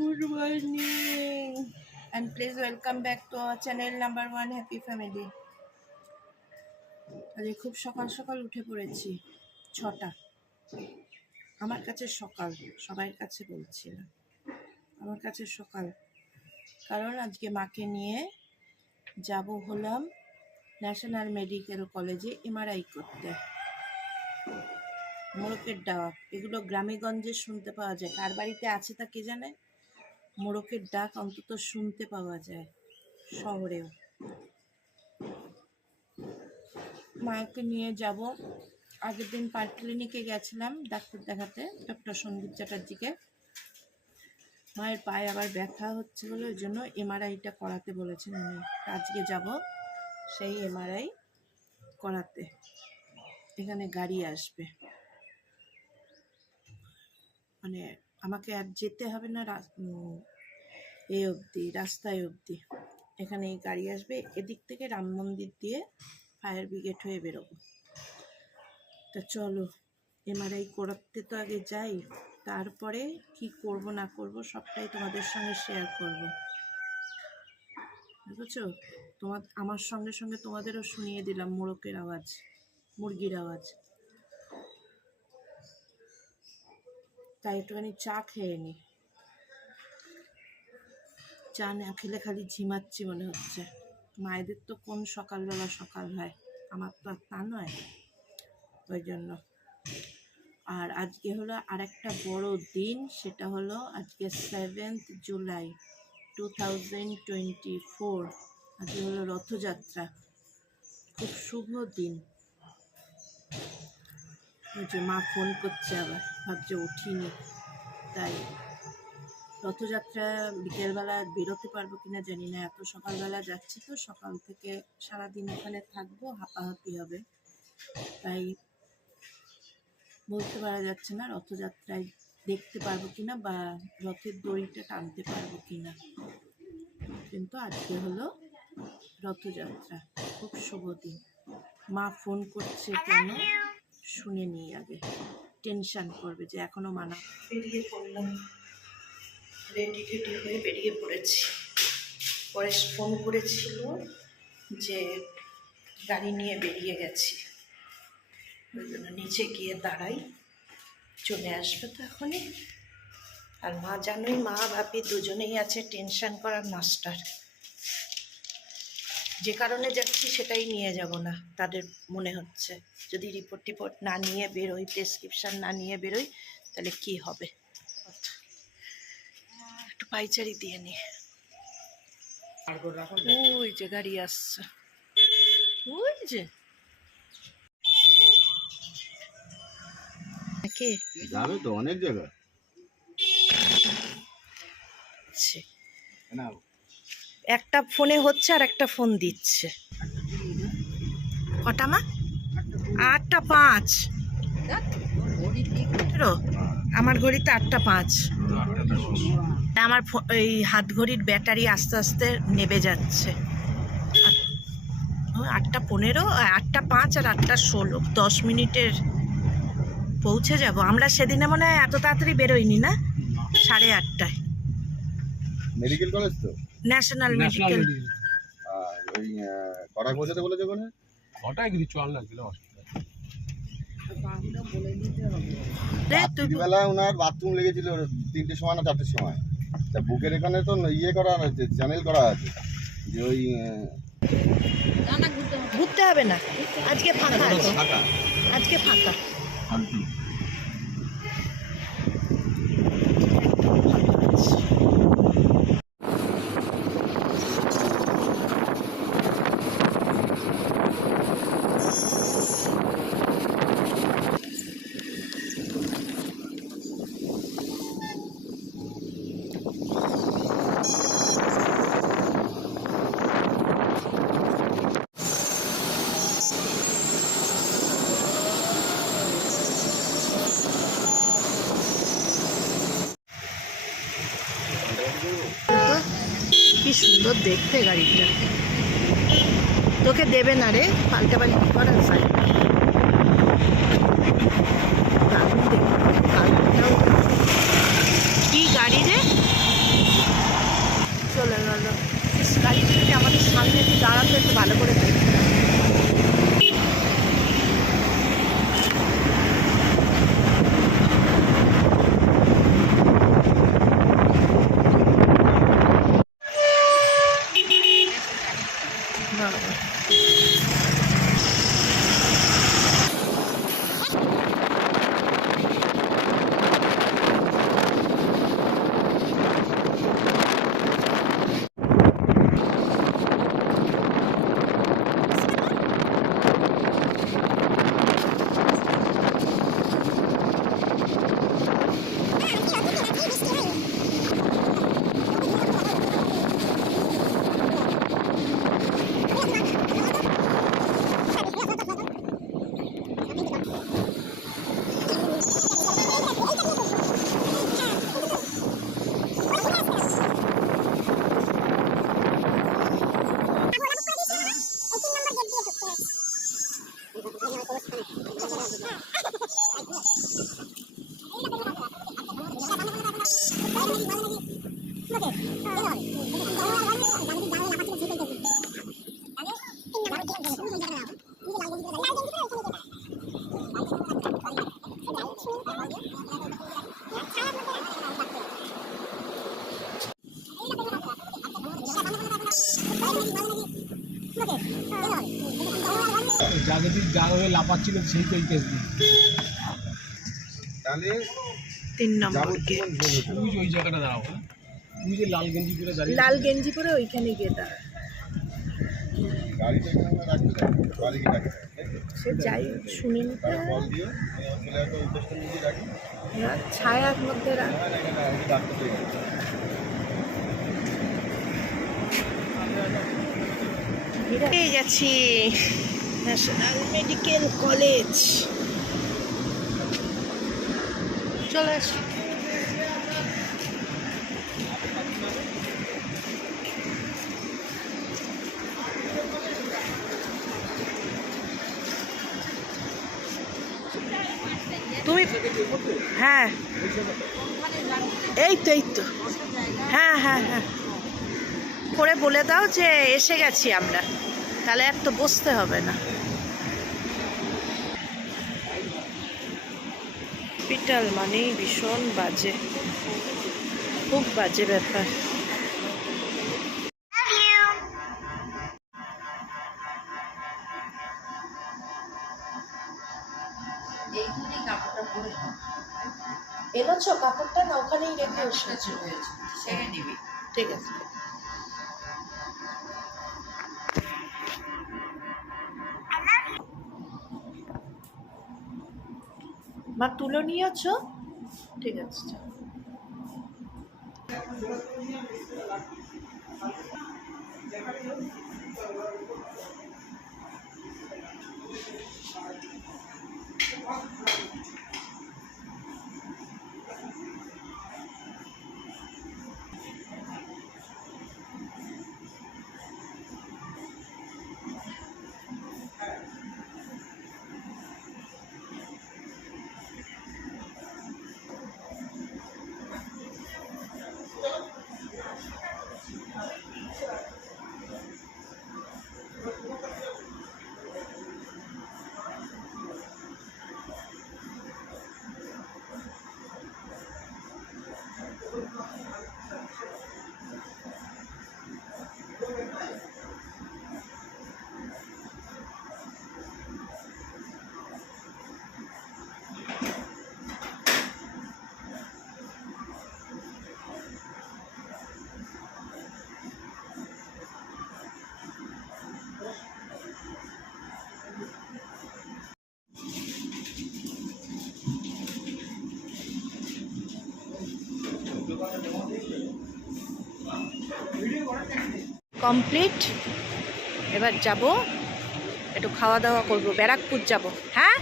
Good morning and please welcome back to our channel number 1 Happy Family. আজকে খুব সকাল সকাল উঠে পড়েছি 6টা। আমার কাছে সকাল, সবার কাছে বলছি না, আমার কাছে সকাল। কারণ আজকে মাকে নিয়ে যাব হলাম ন্যাশনাল মেডিকেল কলেজে এমআরআই করতে। মোড়কের ডাক, এগুলো গ্রামেগঞ্জে শুনতে পাওয়া যায়, কার বাড়িতে আছে তা কে জানে। মোড়কের ডাক অন্তত শুনতে পাওয়া যায় শহরেও। মাকে নিয়ে যাব। আগের দিন পার্ক ক্লিনিকে গেছিলাম ডাক্তার দেখাতে, ডক্টর সন্দীপ চ্যাটার্জিকে। মায়ের পায়ে আবার ব্যথা হচ্ছে বলে ওই জন্য এমআরআইটা করাতে বলেছেন উনি। আজকে যাব সেই এমআরআই করাতে। এখানে গাড়ি আসবে, মানে আমাকে আর যেতে হবে না এই অবধি, রাস্তায় অবধি। এখানে এই গাড়ি আসবে, এদিক থেকে রাম মন্দির দিয়ে ফায়ার ব্রিগেড হয়ে বেরোবো। তা চলো এমআরআই করাতে তো আগে যাই, তারপরে কি করব না করব সবটাই তোমাদের সঙ্গে শেয়ার করব, বুঝেছো? আমার সঙ্গে সঙ্গে তোমাদেরও শুনিয়ে দিলাম মোড়কের আওয়াজ, মুরগির আওয়াজ। তাই একটুখানি চা খেয়ে নি। চা না খেলে খালি ঝিমাচ্ছি মনে হচ্ছে। মায়েদের তো কোন সকালবেলা সকাল হয়, আমার তো আর তা নয়, ওই জন্য। আর আজকে হলো আর একটা বড় দিন, সেটা হলো আজকে 7th জুলাই 2024। আজকে হলো রথযাত্রা, খুব শুভ দিন। ওই যে মা ফোন করছে আবার, ভাবছে উঠিনি। তাই রথযাত্রা বিকেলবেলা বেরোতে পারবো কিনা জানি না, এত সকালবেলা যাচ্ছি তো, সকাল থেকে সারাদিন ওখানে থাকবো, হাঁপাহাঁপি হবে। তাই বলতে পারা যাচ্ছে না রথযাত্রায় দেখতে পারবো কিনা বা রথের দড়িটা টানতে পারবো কিনা। কিন্তু আজকে হলো রথযাত্রা, খুব শুভ দিন। মা ফোন করছে কেন শুনে নিই আগে, টেনশন করবে যে এখনো মানা। বেরিয়ে পড়লাম, রেডি টেডি হয়ে বেরিয়ে পড়েছি। পরে ফোন করেছিল যে গাড়ি নিয়ে বেরিয়ে গেছি, ওই জন্য নিচে গিয়ে দাঁড়াই, চলে আসবে তো এখনই। আর মা জানোই, মা ভাবি দুজনেই আছে টেনশন করার মাস্টার। যে কারণে যাচ্ছি সেটাই নিয়ে যাব না, তাদের মনে হচ্ছে যদি রিপোর্ট না নিয়ে বেরোই, প্রেসক্রিপশান না নিয়ে বেরোই, তাহলে কি হবে। একটু পাইচারি দিয়ে নি। ওই যে গাড়ি আসছে, ওই যে যাবে তো অনেক জায়গা। একটা ফোনে হচ্ছে আর একটা ফোন দিচ্ছে। কটা মা? 8:05। আমার ঘড়িতে 8:05। আমার এই হাত ঘড়ির ব্যাটারি আস্তে আস্তে নেবে যাচ্ছে। 8:15, 8:05 আর 8:16, 10 মিনিটের পৌঁছে যাব। আমরা সেদিনে মনে হয় এত তাড়াতাড়ি বেরোইনি না, 8:30টায়। মেডিকেল কলেজ তো, ন্যাশনাল মেডিকেল। ওই কটায় পৌঁছাতে বলেছে ওখানে? কটায় কিন্তু চল না গেলে রাত্রিবেলা ওনার বাথরুম লেগেছিল 3টের সময় না 4টের সময়। তা বুকের এখানে তো ইয়ে করা আছে, চ্যানেল করা আছে যে ওই ঘুরতে হবে না, আজকে ফাঁকা আছে, আজকে ফাঁকা। কি সুন্দর দেখতে গাড়িটা। তোকে দেবে না রে, পাল্টাপাল্টি করার সাইড। কি গাড়ি রে? জাগতিক যা হয়ে লাফাচ্ছিল সেই তো কেস দিই তাহলে 3 নম্বর গেট। তুই যে ওই জায়গাটা দাঁড়াও তুই যে লাল গেঞ্জি পরে দাঁড়িয়ে লাল গেঞ্জি পরে ওইখানে গিয়ে দাঁড়া। গাড়িটা এখানে আমরা রাখতে পারি, গাড়ি কি রাখতে পারি? সে যাই শুনে নিতে তার হয়। কল দিয়ে চলে আসবে উদ্দেশ্যটা নিজে রাখি। না, ছায়ার মধ্যে রাখ। না এখানে আমি ডাক্তার পেয়ে গেছি। পেয়ে গেছি ন্যাশনাল মেডিকেল কলেজ। চলে আসি। তুমি হ্যাঁ এই তো হ্যাঁ হ্যাঁ হ্যাঁ করে বলে দাও যে এসে গেছি আমরা, তাহলে আর তো বসতে হবে না। হসপিটাল মানেই ভীষণ বাজে, খুব বাজে ব্যাপার। এনেছো কাপড়টা? না ওখানেই রেখে এসেছো? ঠিক আছে। মা তুলো নিয়েছো? ঠিক আছে চল। কমপ্লিট। এবার যাব একটু খাওয়া দাওয়া করব, ব্যারাকপুর যাব। হ্যাঁ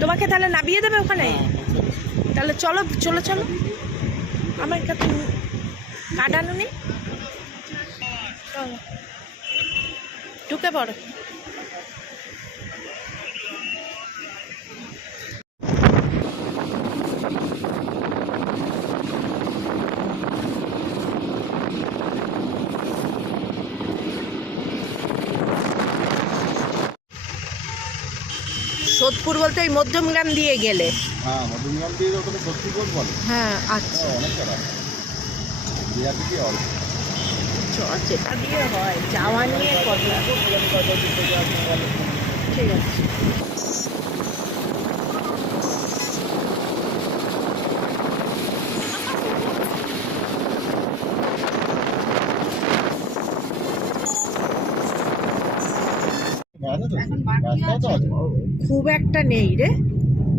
তোমাকে তাহলে নামিয়ে দেবে ওখানে? তাহলে চলো চলো চলো, আমার কাছে কাটানো নেই, চলো ঢুকে পড়ো। সোদপুর বলতে ওই মধ্যমগ্রাম দিয়ে গেলে? হ্যাঁ মধুমিয়াম দিয়ে ওখানে সত্যি বল বলে। হ্যাঁ আচ্ছা, অনেকটা রাস্তা দেওয়া থেকে অল্প। যেটা দিয়ে হয় যাওয়া নিয়ে কথা। ঠিক আছে। রাস্তাও তো আছে, খুব একটা নেই রে,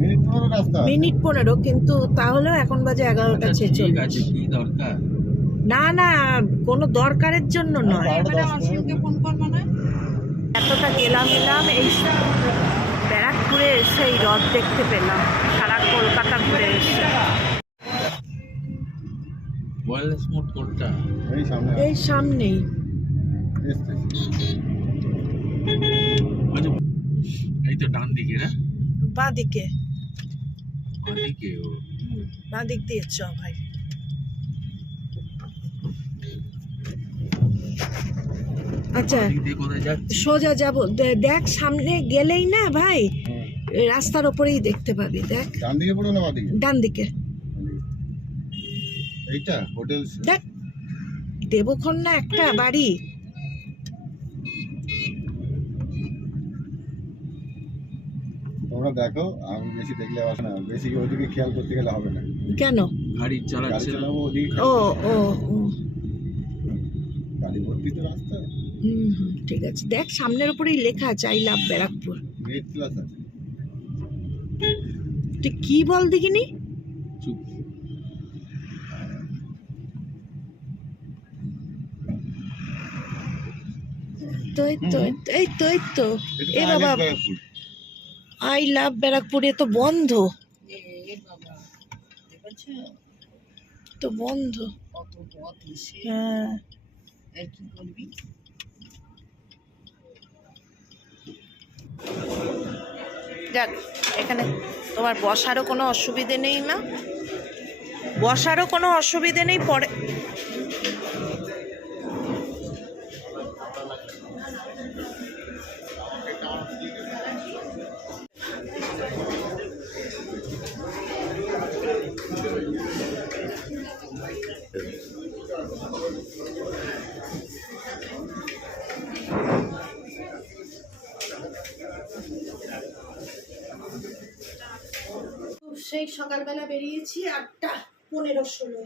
মিনিট 15 রাস্তা আছে। মিনিট 15, কিন্তু তাহলেও এখন বাজে 11টা 46। কি দরকার? না না, কোনো দরকারের জন্য নয়। এতটা গেলাম এই ব্যারাকপুরে এসে এই হ্রদ দেখতে পেলাম, সারা কলকাতা ঘুরে এসে। ওয়্যারলেস মোড কোনটা? এই সামনে এই সামনেই এই তো ডান দিকে না? বাঁ দিকে। বাঁদিকে ও বাঁ দিক দিয়ে চ ভাই। আচ্ছা দিয়ে কোথায় যাচ্ছি? সোজা যাব, দেখ সামনে গেলেই না ভাই রাস্তার ওপরেই দেখতে পাবি, দেখ ডান দিকে পড়ো না বাঁদিকে? ডান দিকে। এইটা হোটেল দেখ দেবক্ষন্যা একটা বাড়ি। তোমরা দেখো, আমি বেশি দেখলে হবে না, বেশি ওইদিকে খেয়াল করতে গেলে হবে না। কেন? গাড়ি গাড়ি চালাচ্ছে না। চালাবো ওদিকে, ও ও ও, গাড়ি ভর্তি তো রাস্তা। ঠিক আছে, দেখ সামনের উপরেই লেখা আছে I love Barrackpore. Gate class আছে। তুই কি বল দেখিনি? চুপ। তো এই তো এই তো এই তো এ বাবা, ব্যারাকপুর। আই লাভ ব্যারাকপুর, এ তো বন্ধ, তো বন্ধ। হ্যাঁ যাক, এখানে তোমার বসারও কোনো অসুবিধে নেই, না বসারও কোনো অসুবিধে নেই পরে। সেই সকালবেলা বেরিয়েছি 8:15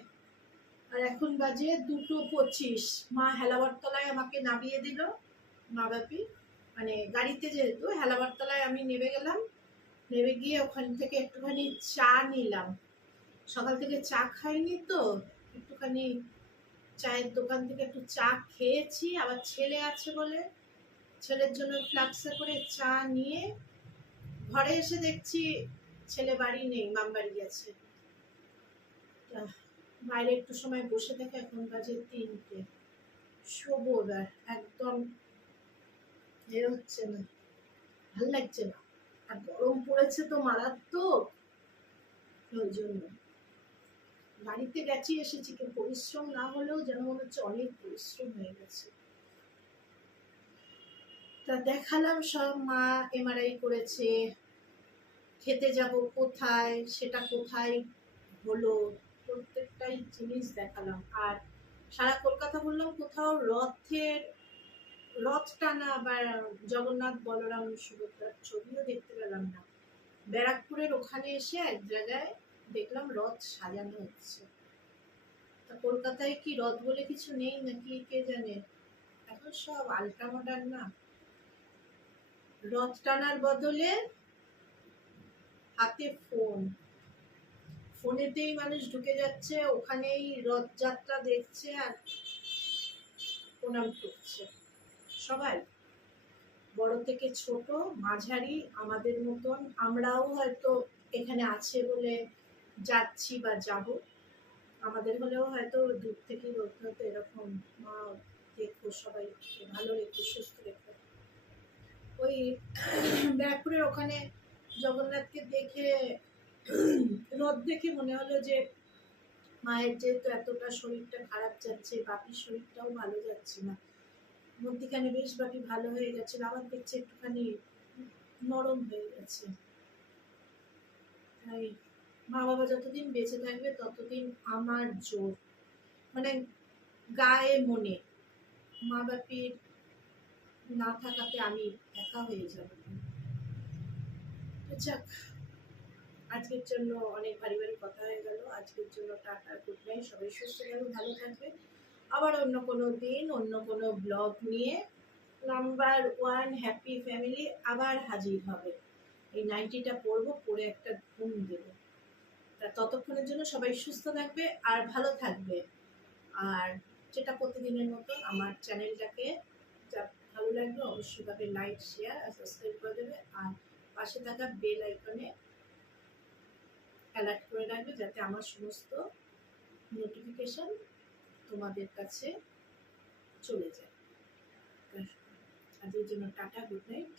আর এখন বাজে 2:25। মা হেলাবরতলায় আমাকে নামিয়ে দিল, মা বাপি মানে গাড়িতে, যেহেতু হেলাবরতলায় আমি নেমে গেলাম। নেমে গিয়ে ওখান থেকে একটুখানি চা নিলাম, সকাল থেকে চা খাইনি তো, একটুখানি চায়ের দোকান থেকে একটু চা খেয়েছি। আবার ছেলে আছে বলে ছেলের জন্য ফ্লাক্সে করে চা নিয়ে ঘরে এসে দেখছি ছেলে বাড়ি নেই, মাম বাড়ি গেছে। বাইরে একটু সময় বসে থেকে এখন বাজে 3টে। শোবো এবার, একদম এ হচ্ছে না, ভাল লাগছে না, আর গরম পড়েছে তো মারাত্মক। ওই জন্য বাড়িতে গেছি, এসেছি, কেউ পরিশ্রম না হলেও যেন মনে হচ্ছে অনেক পরিশ্রম হয়ে গেছে। তা দেখালাম সব, মা এমআরআই করেছে, খেতে যাব কোথায়, সেটা কোথায় হলো, প্রত্যেকটাই জিনিস দেখালাম। আর সারা কলকাতা বললাম, কোথাও রথ টানা বা জগন্নাথ বলরাম সুভদ্রার ছবিও দেখতে পেলাম না। ব্যারাকপুরের ওখানে এসে এক জায়গায় দেখলাম রথ সাজানো হচ্ছে। তা কলকাতায় কি রথ বলে কিছু নেই নাকি কে জানে, এখন সব আল্ট্রা মডার্ন না। রথ টানার বদলে হাতে ফোনেতেই মানুষ ঢুকে যাচ্ছে, ওখানেই রথযাত্রা দেখছে আর প্রণাম করছে সবাই, বড় থেকে ছোট মাঝারি আমাদের মতন। আমরাও হয়তো এখানে আছে বলে যাচ্ছি বা যাব, আমাদের হলেও হয়তো দূর থেকেই বলতে হতো এরকম, মা দেখো সবাই ভালো রেখো, সুস্থ রেখো। ওই ব্যারাকপুরের ওখানে জগন্নাথকে দেখে, রথ দেখে মনে হলো যে মায়ের যেহেতু এতটা শরীরটা খারাপ যাচ্ছে, বাপির শরীরটাও ভালো যাচ্ছে না, মধ্যিখানে বেশ বাপি ভালো হয়ে গেছে, আবার দেখছে একটুখানি নরম হয়ে গেছে। তাই মা বাবা যতদিন বেঁচে থাকবে ততদিন আমার জোর, মানে গায়ে মনে, মা বাপির না থাকাতে আমি একা হয়ে যাব। যাক, আজকের জন্য অনেক ভারী ভারী কথা হয়ে গেল। আজকের জন্য টাটা, গুড নাইট, সবাই সুস্থ থাকবে, ভালো থাকবে। আবার অন্য কোনো দিন অন্য কোনো ব্লগ নিয়ে নাম্বার 1 হ্যাপি ফ্যামিলি আবার হাজির হবে। এই নাইটিটা পরবো, পরে একটা ঘুম দেবো। তা ততক্ষণের জন্য সবাই সুস্থ থাকবে আর ভালো থাকবে। আর যেটা প্রতিদিনের মতো আমার চ্যানেলটাকে যা ভালো লাগবে অবশ্যইভাবে লাইক, শেয়ার আর সাবস্ক্রাইব করে দেবে। আর পাশে থাকা বেল আইকনে অ্যালার্ট করে রাখবে, যাতে আমার সমস্ত নোটিফিকেশন তোমাদের কাছে চলে যায়। আজকের জন্য টাটা, গুড নাইট।